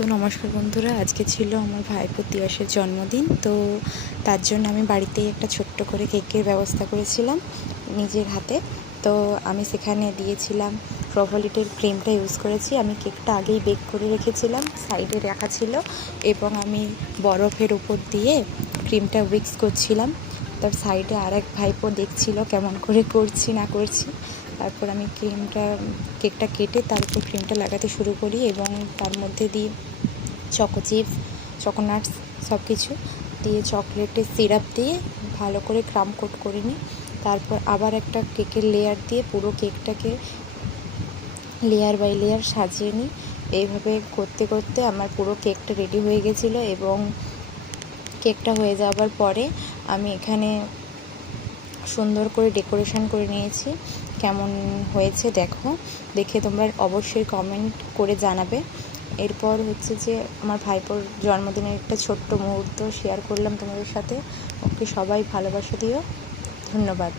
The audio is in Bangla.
তো নমস্কার বন্ধুরা, আজকে ছিল আমার ভাইপোর দিবসের জন্মদিন। তো তার জন্য আমি বাড়িতেই একটা ছোট্ট করে কেকের ব্যবস্থা করেছিলাম নিজের হাতে। তো আমি সেখানে দিয়েছিলাম প্রভোলিটের ক্রিমটা ইউজ করেছি। আমি কেকটা আগেই বেক করে রেখেছিলাম, সাইডে রাখা ছিল, এবং আমি বরফের উপর দিয়ে ক্রিমটা উইক্স করছিলাম। তার সাইডে আর এক ভাইপো দেখছিল কেমন করে করছি না করছি। তারপর আমি কেকটা কেটে তার উপর ক্রিমটা লাগাতে শুরু করি এবং তার মধ্যে দিই চকো চিপস, চকোনাটস সব কিছু দিয়ে চকলেটের সিরাপ দিয়ে ভালো করে ক্রাম কোট করে নিই। তারপর আবার একটা কেকের লেয়ার দিয়ে পুরো কেকটাকে লেয়ার বাই লেয়ার সাজিয়ে নিই। এইভাবে করতে করতে আমার পুরো কেকটা রেডি হয়ে গেছিলো। এবং কেকটা হয়ে যাওয়ার পরে আমি এখানে সুন্দর করে ডেকোরেশন করে নিয়েছি। কেমন হয়েছে দেখে তোমরা অবশ্যই কমেন্ট করে জানাবে। এরপর হচ্ছে যে আমার ভাইপোর জন্মদিনের একটা ছোট্ট মুহূর্ত শেয়ার করলাম তোমাদের সাথে। ওকে সবাই ভালোবাসা দিও। ধন্যবাদ।